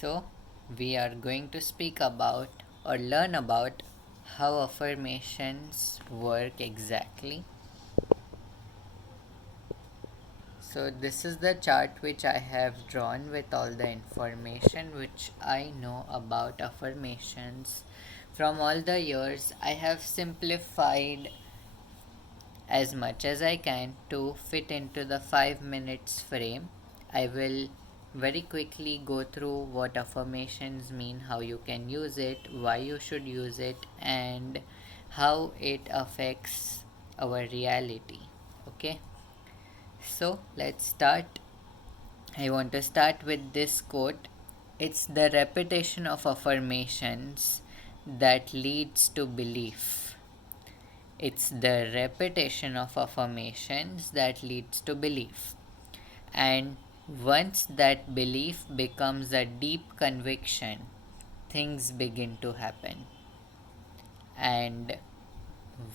So, we are going to speak about or learn about how affirmations work exactly. So, this is the chart which I have drawn with all the information which I know about affirmations. From all the years, I have simplified as much as I can to fit into the 5 minutes frame. I will very quickly go through what affirmations mean, how you can use it, why you should use it, and how it affects our reality. Okay, so let's start. I want to start with this quote. It's the repetition of affirmations that leads to belief. It's the repetition of affirmations that leads to belief. And once that belief becomes a deep conviction, things begin to happen. And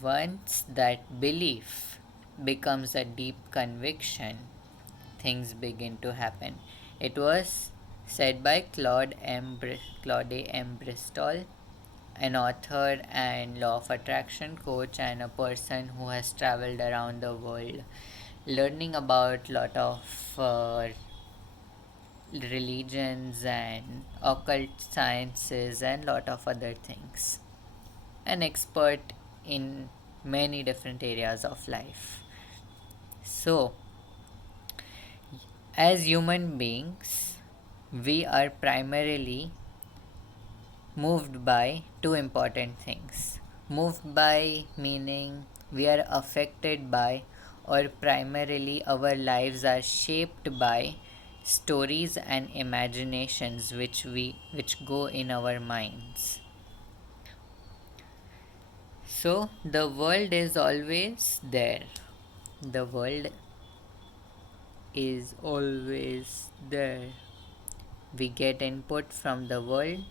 once that belief becomes a deep conviction, things begin to happen. It was said by Claude M. Bristol, an author and law of attraction coach and a person who has traveled around the world learning about lot of religions and occult sciences and lot of other things. An expert in many different areas of life. So, as human beings, we are primarily moved by two important things. Moved by meaning we are affected by, or primarily our lives are shaped by stories and imaginations which go in our minds. So the world is always there. The world is always there. We get input from the world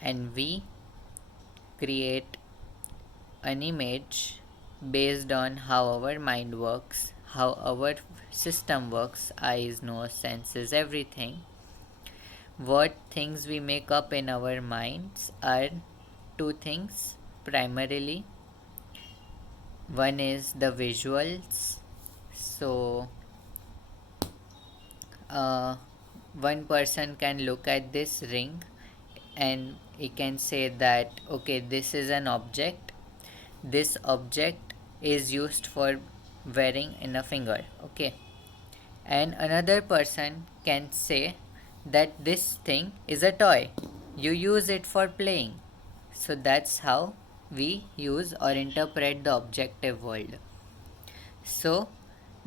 and we create an image based on how our mind works, how our system works, eyes, nose, senses, everything. What things we make up in our minds are two things primarily. One is the visuals. So, uh, one person can look at this ring and he can say that okay, this is an object. This object is used for wearing in a finger. Okay, and another person can say that this thing is a toy, you use it for playing. So that's how we use or interpret the objective world. So,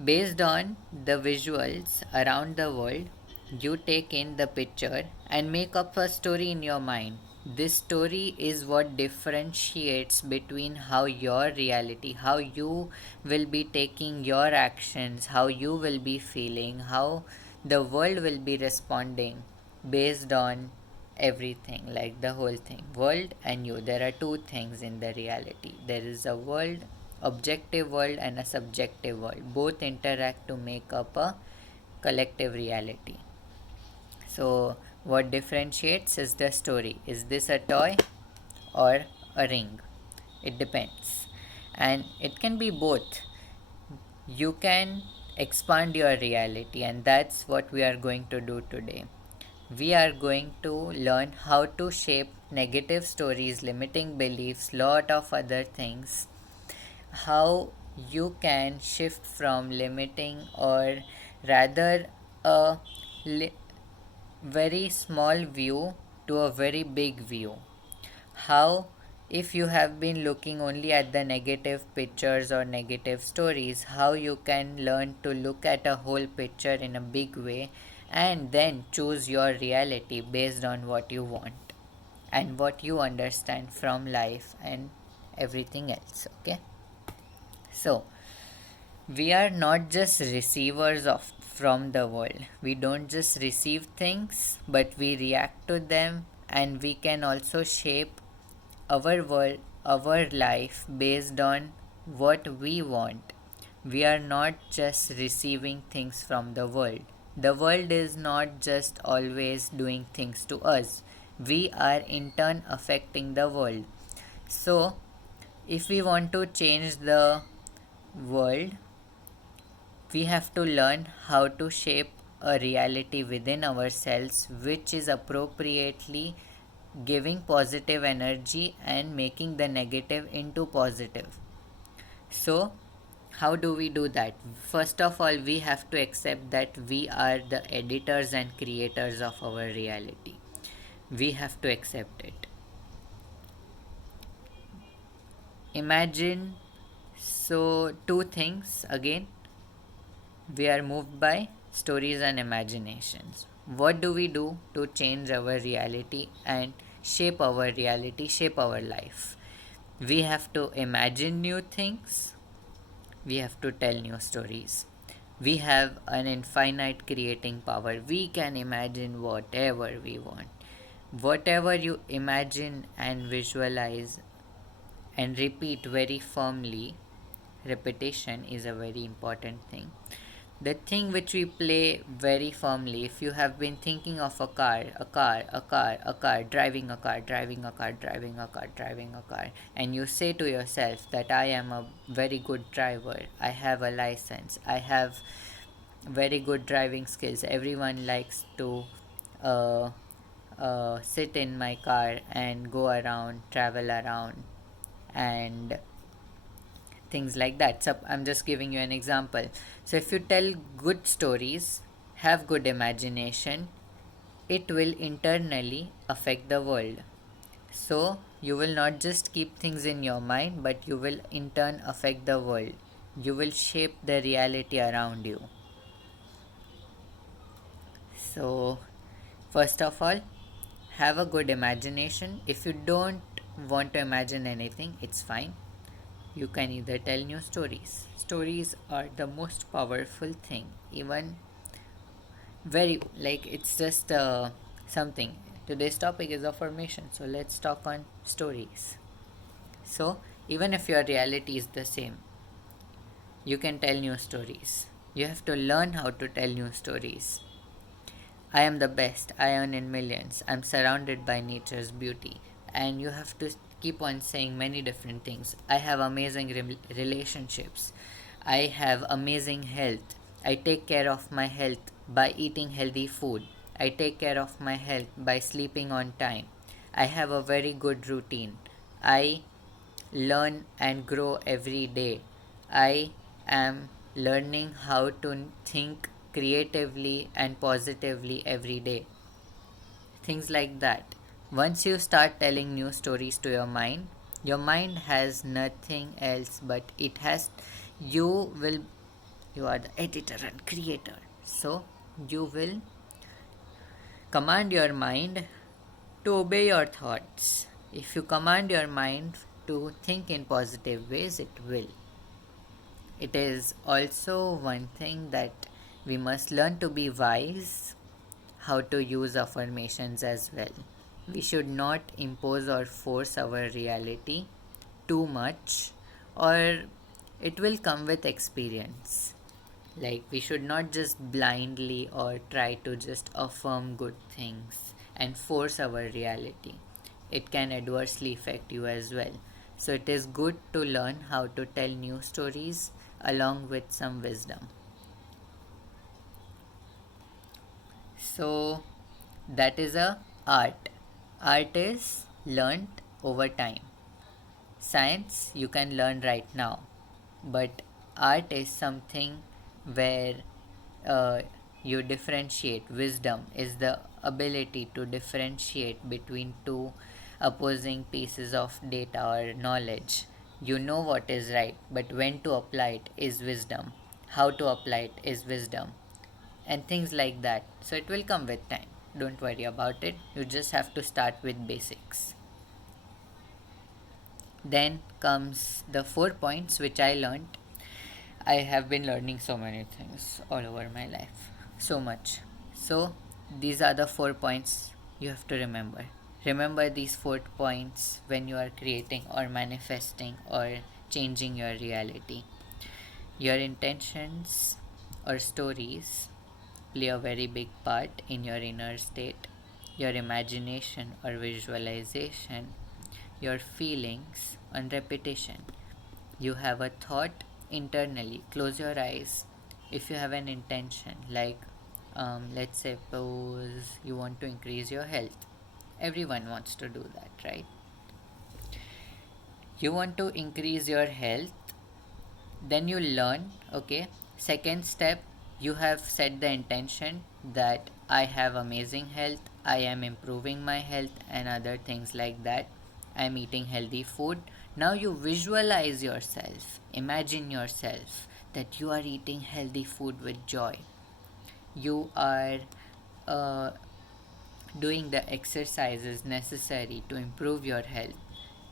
based on the visuals around the world, you take in the picture and make up a story in your mind. This story is what differentiates between how your reality, how you will be taking your actions, how you will be feeling, how the world will be responding based on everything, like the whole thing. World and you. There are two things in the reality. There is a world, objective world, and a subjective world. Both interact to make up a collective reality. So, what differentiates is the story. Is this a toy or a ring? It depends. And it can be both. You can expand your reality, and that's what we are going to do today. We are going to learn how to shape negative stories, limiting beliefs, lot of other things. How you can shift from limiting or rather a li- very small view to a very big view. How, if you have been looking only at the negative pictures or negative stories, how you can learn to look at a whole picture in a big way and then choose your reality based on what you want and what you understand from life and everything else. Okay, so we are not just receivers of from the world. We don't just receive things, but we react to them, and we can also shape our world, our life based on what we want. We are not just receiving things from the world. The world is not just always doing things to us, we are in turn affecting the world. So, if we want to change the world, we have to learn how to shape a reality within ourselves which is appropriately giving positive energy and making the negative into positive. So, how do we do that? First of all, we have to accept that we are the editors and creators of our reality. We have to accept it. Imagine, so two things again, we are moved by stories and imaginations. What do we do to change our reality and shape our reality, shape our life? We have to imagine new things, we have to tell new stories. We have an infinite creating power. We can imagine whatever we want. Whatever you imagine and visualize and repeat very firmly, repetition is a very important thing. The thing which we play very firmly, if you have been thinking of a car, driving a car, driving a car, driving a car, driving a car, and you say to yourself that I am a very good driver, I have a license, I have very good driving skills, everyone likes to uh, sit in my car and go around, travel around, and things like that. So I'm just giving you an example. So if you tell good stories, have good imagination, it will internally affect the world. So you will not just keep things in your mind, but you will in turn affect the world. You will shape the reality around you. So first of all, have a good imagination. If you don't want to imagine anything, it's fine. You can either tell new stories. Stories are the most powerful thing. Even very like it's just something. Today's topic is affirmation, so let's talk on stories. So even if your reality is the same, you can tell new stories. You have to learn how to tell new stories. I am the best. I earn in millions. I'm surrounded by nature's beauty. And you have to keep on saying many different things. I have amazing relationships. I have amazing health. I take care of my health by eating healthy food. I take care of my health by sleeping on time. I have a very good routine. I learn and grow every day. I am learning how to think creatively and positively every day. Things like that. Once you start telling new stories to your mind has nothing else but it has you will you are the editor and creator. So you will command your mind to obey your thoughts. If you command your mind to think in positive ways, it will. It is also one thing that we must learn to be wise, how to use affirmations as well. We should not impose or force our reality too much, or it will come with experience. Like, we should not just blindly or try to just affirm good things and force our reality. It can adversely affect you as well. So, it is good to learn how to tell new stories along with some wisdom. So, that is a art. Art is learnt over time. Science you can learn right now, but art is something where uh, you differentiate. Wisdom is the ability to differentiate between two opposing pieces of data or knowledge. You know what is right, but when to apply it is wisdom. How to apply it is wisdom, and things like that. So it will come with time. Don't worry about it. You just have to start with basics. Then comes the 4 points which I learned. I have been learning so many things all over my life. So much. So these are the 4 points you have to remember. Remember these 4 points when you are creating or manifesting or changing your reality. Your intentions or stories play a very big part in your inner state, your imagination or visualization, your feelings on repetition. You have a thought internally. Close your eyes. If you have an intention, like let's suppose you want to increase your health. Everyone wants to do that, right? You want to increase your health, then you learn. Okay, second step, you have set the intention that I have amazing health, I am improving my health, and other things like that. I'm eating healthy food. Now you visualize yourself, imagine yourself that you are eating healthy food with joy. You are uh, doing the exercises necessary to improve your health.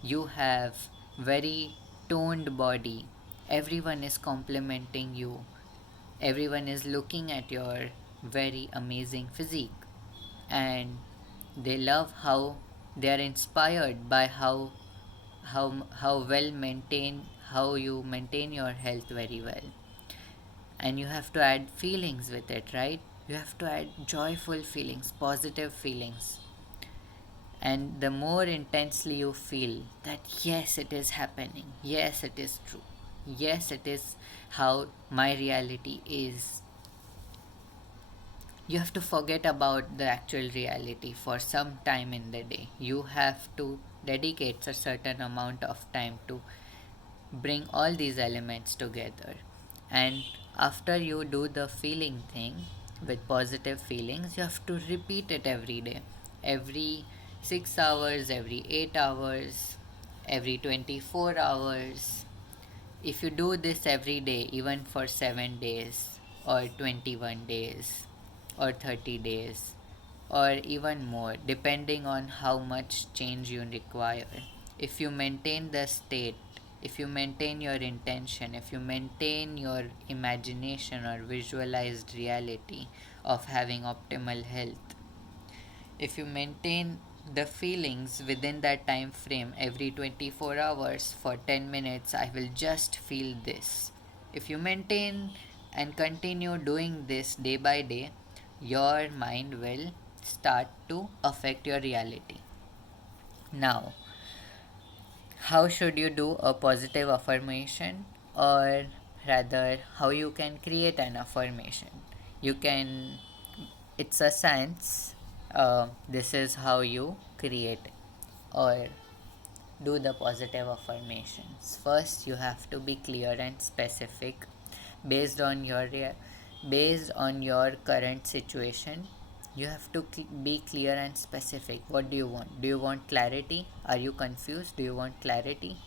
You have very toned body. Everyone is complimenting you. Everyone is looking at your very amazing physique, and they love how they are inspired by how well maintained, how you maintain your health very well. And you have to add feelings with it, right? You have to add joyful feelings, positive feelings. And the more intensely you feel that yes, it is happening, yes, it is true, yes, it is how my reality is, you have to forget about the actual reality for some time in the day. You have to dedicate a certain amount of time to bring all these elements together. And after you do the feeling thing with positive feelings, you have to repeat it every day, every 6 hours, every 8 hours, every 24 hours. If you do this every day, even for 7 days, or 21 days, or 30 days, or even more, depending on how much change you require, if you maintain the state, if you maintain your intention, if you maintain your imagination or visualized reality of having optimal health, if you maintain the feelings within that time frame, every 24 hours for 10 minutes I will just feel this. If you maintain and continue doing this day by day, your mind will start to affect your reality. Now, how should you do a positive affirmation, or rather how you can create an affirmation? You can, it's a science. This is how you create or do the positive affirmations. First, you have to be clear and specific based on your based on your current situation. You have to be clear and specific. What do you want? Do you want clarity? Are you confused? Do you want clarity?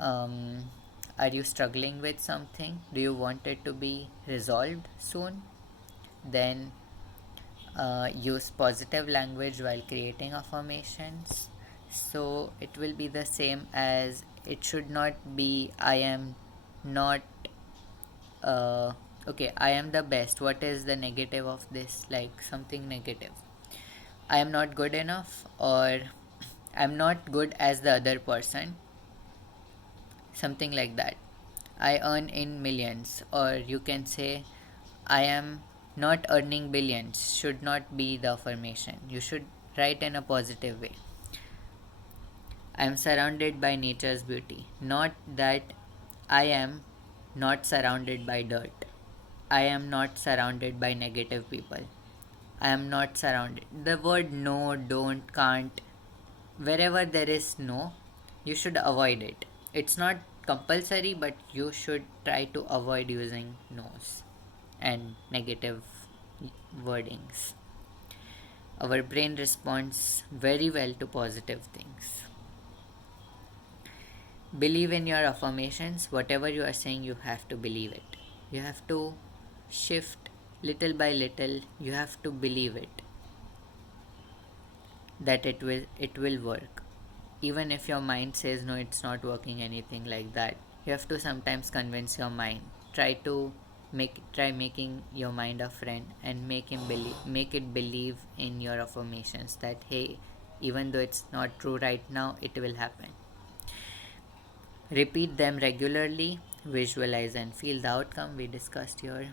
um, are you struggling with something? Do you want it to be resolved soon? Then use positive language while creating affirmations. So it will be the same as, it should not be I am not okay, I am the best. What is the negative of this? Like something negative. I am not good enough, or I'm not good as the other person, something like that. I earn in millions, or you can say I am not earning billions, should not be the affirmation. You should write in a positive way. I am surrounded by nature's beauty, not that I am not surrounded by dirt. I am not surrounded by negative people. I am not surrounded. The word no, don't, can't, wherever there is no, you should avoid it. It's not compulsory, but you should try to avoid using no's and negative wordings. Our brain responds very well to positive things. Believe in your affirmations. Whatever you are saying, you have to believe it. You have to shift little by little. You have to believe it, that it will work. Even if your mind says no, it's not working, anything like that, you have to sometimes convince your mind. Try making your mind a friend, and make it believe in your affirmations, that hey, even though it's not true right now, it will happen. Repeat them regularly. Visualize and feel the outcome. We discussed your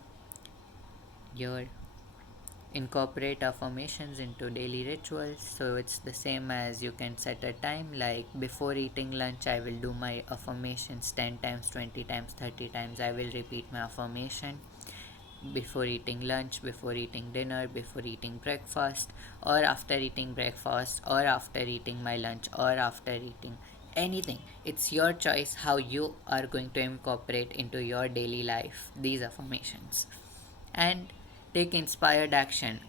incorporate affirmations into daily rituals. So it's the same as you can set a time, like before eating lunch I will do my affirmations 10 times, 20 times, 30 times. I will repeat my affirmation before eating lunch, before eating dinner, before eating breakfast, or after eating breakfast, or after eating my lunch, or after eating anything. It's your choice how you are going to incorporate into your daily life these affirmations. And take inspired action.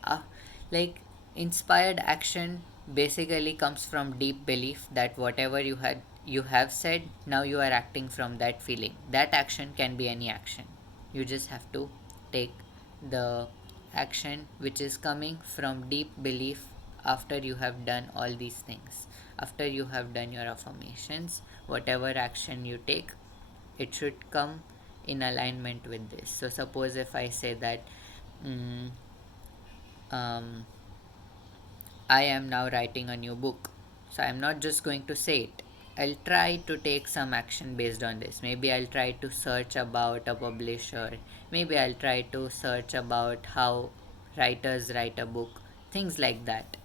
Like inspired action basically comes from deep belief that whatever you have said, now you are acting from that feeling. That action can be any action. You just have to take the action which is coming from deep belief after you have done all these things. After you have done your affirmations, whatever action you take, it should come in alignment with this. So suppose if I say that mm, um, I am now writing a new book, so I'm not just going to say it. I'll try to take some action based on this. Maybe I'll try to search about a publisher. Maybe I'll try to search about how writers write a book. Things like that.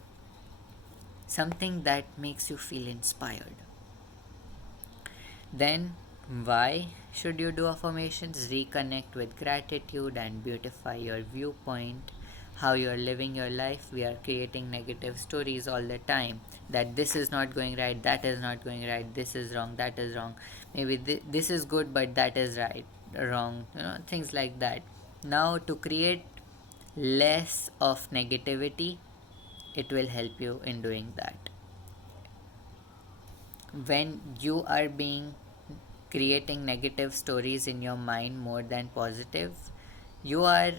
Something that makes you feel inspired. Then, why should you do affirmations? Reconnect with gratitude and beautify your viewpoint. How you are living your life. We are creating negative stories all the time that this is not going right, that is not going right, this is wrong, that is wrong. Maybe this is good, but that is right, wrong. Things like that. Now, to create less of negativity, it will help you in doing that. When you are being creating negative stories in your mind more than positive, you are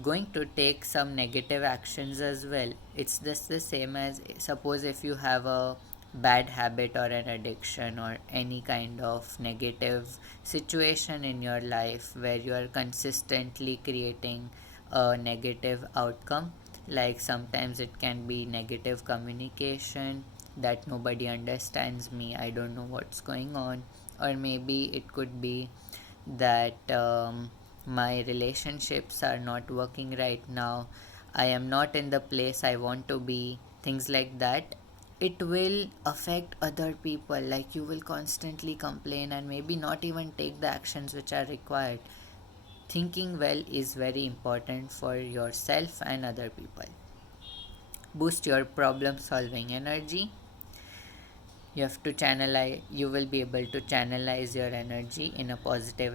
going to take some negative actions as well. It's just the same as, suppose if you have a bad habit or an addiction or any kind of negative situation in your life where you are consistently creating a negative outcome. Like sometimes it can be negative communication, that nobody understands me, I don't know what's going on. Or maybe it could be that my relationships are not working right now, I am not in the place I want to be, things like that. It will affect other people, like you will constantly complain and maybe not even take the actions which are required. Thinking well is very important for yourself and other people. Boost your problem solving energy. You will be able to channelize your energy in a positive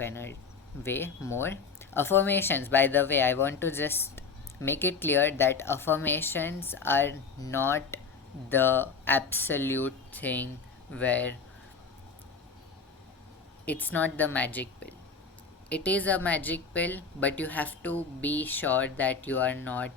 way more. Affirmations, by the way, I want to just make it clear that affirmations are not the absolute thing where it's not the magic pill. It is a magic pill, but you have to be sure that you are not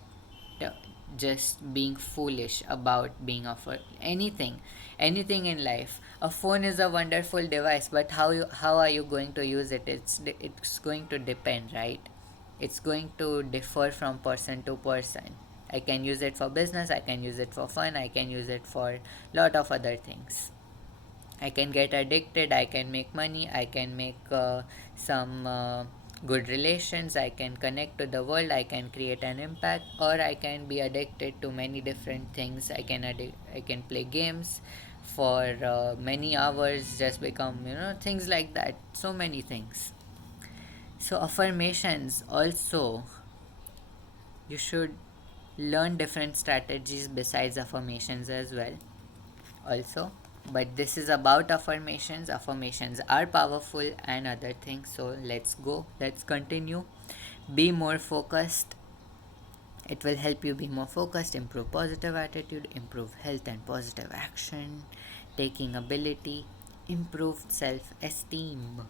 uh, just being foolish about being offered anything in life. A phone is a wonderful device, but how are you going to use it? It's going to depend, right? It's going to differ from person to person. I can use it for business, I can use it for fun, I can use it for lot of other things. I can get addicted, I can make money, I can make some good relations, I can connect to the world, I can create an impact, or I can be addicted to many different things. I can play games for many hours, just become, things like that. So many things. So, affirmations also, you should learn different strategies besides affirmations as well also. But this is about affirmations are powerful and other things. So let's continue. Be more focused. It will help you be more focused, improve positive attitude, improve health and positive action, taking ability, improved self-esteem.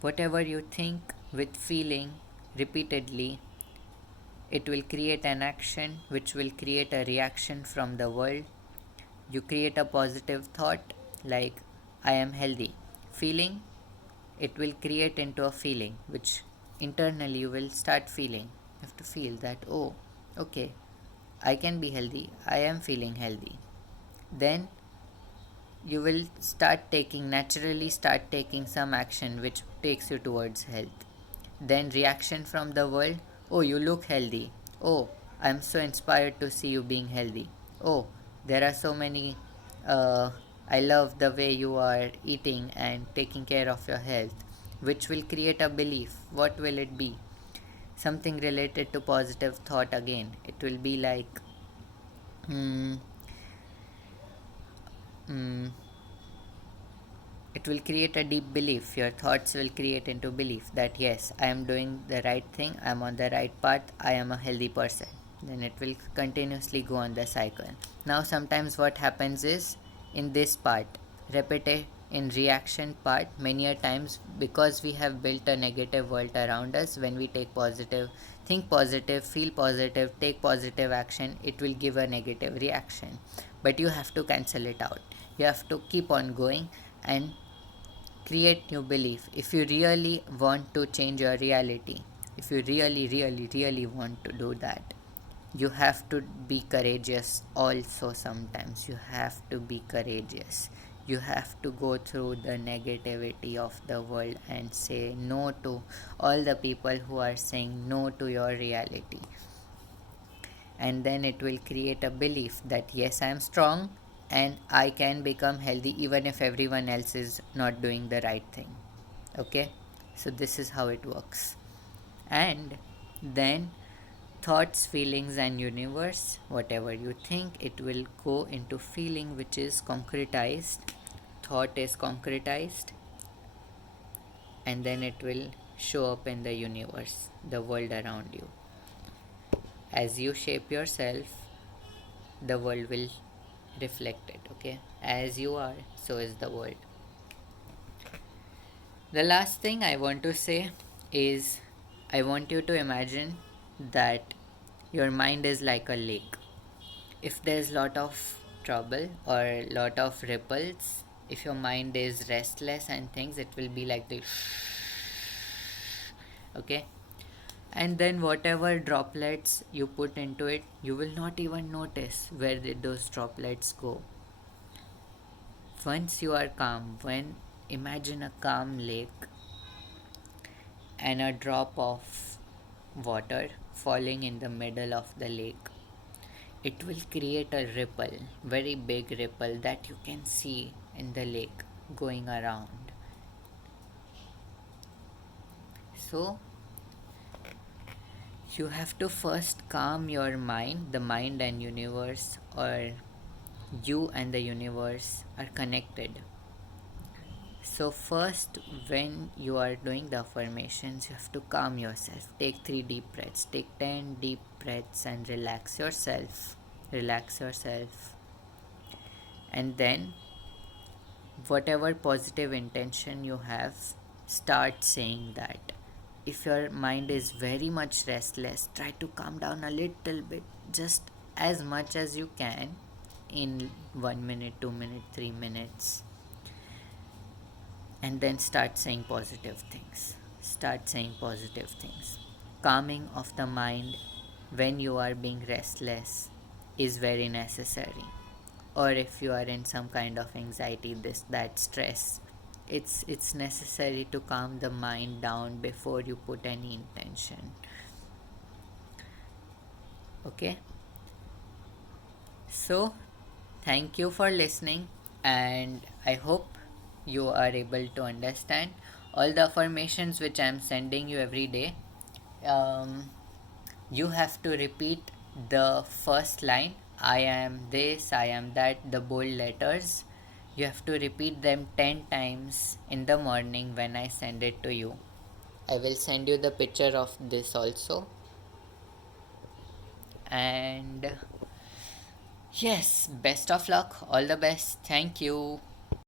Whatever you think with feeling repeatedly, it will create an action which will create a reaction from the world. You create a positive thought like I am healthy. Feeling, it will create into a feeling which internally you will start feeling. You have to feel that, oh, okay, I can be healthy, I am feeling healthy. Then you will naturally start taking some action which takes you towards health. Then reaction from the world, oh, you look healthy. Oh, I'm so inspired to see you being healthy. Oh, there are so many, uh, I love the way you are eating and taking care of your health, which will create a belief. What will it be? Something related to positive thought again. It will be like, mm, mm, it will create a deep belief. Your thoughts will create into belief that yes, I am doing the right thing, I am on the right path, I am a healthy person. Then it will continuously go on the cycle. Now sometimes what happens is, in this part, repetitive in reaction part, many a times, because we have built a negative world around us, when we take positive, think positive, feel positive, take positive action, it will give a negative reaction. But you have to cancel it out. You have to keep on going and create new belief. If you really want to change your reality, if you really want to do that, you have to be courageous also. Sometimes you have to be courageous. You have to go through the negativity of the world and say no to all the people who are saying no to your reality. And then it will create a belief that yes, I am strong and I can become healthy even if everyone else is not doing the right thing. Okay, so this is how it works. And then thoughts, feelings, and universe, whatever you think, it will go into feeling, which is concretized. Thought is concretized, and then it will show up in the universe, the world around you. As you shape yourself, the world will reflect it. Okay, as you are, so is the world. The last thing I want to say is, I want you to imagine that your mind is like a lake. If there's lot of trouble or lot of ripples, if your mind is restless and things, it will be like this. Okay, and then whatever droplets you put into it, you will not even notice where did those droplets go. Once you are calm, when imagine a calm lake and a drop of water falling in the middle of the lake, it will create a ripple, very big ripple that you can see in the lake going around. So you have to first calm your mind. The mind and universe, or you and the universe, are connected. So first, when you are doing the affirmations, you have to calm yourself. Take 3 deep breaths. Take 10 deep breaths and relax yourself. Relax yourself. And then whatever positive intention you have, start saying that. If your mind is very much restless, try to calm down a little bit, just as much as you can, in 1 minute, 2 minutes, 3 minutes. And then start saying positive things. Start saying positive things. Calming of the mind when you are being restless is very necessary. Or if you are in some kind of anxiety, this, that, stress, it's necessary to calm the mind down before you put any intention. Okay, so thank you for listening, and I hope you are able to understand all the affirmations which I am sending you every day. um, you have to repeat the first line, I am this, I am that, the bold letters. You have to repeat them 10 times in the morning when I send it to you. I will send you the picture of this also. And yes, best of luck, all the best. Thank you.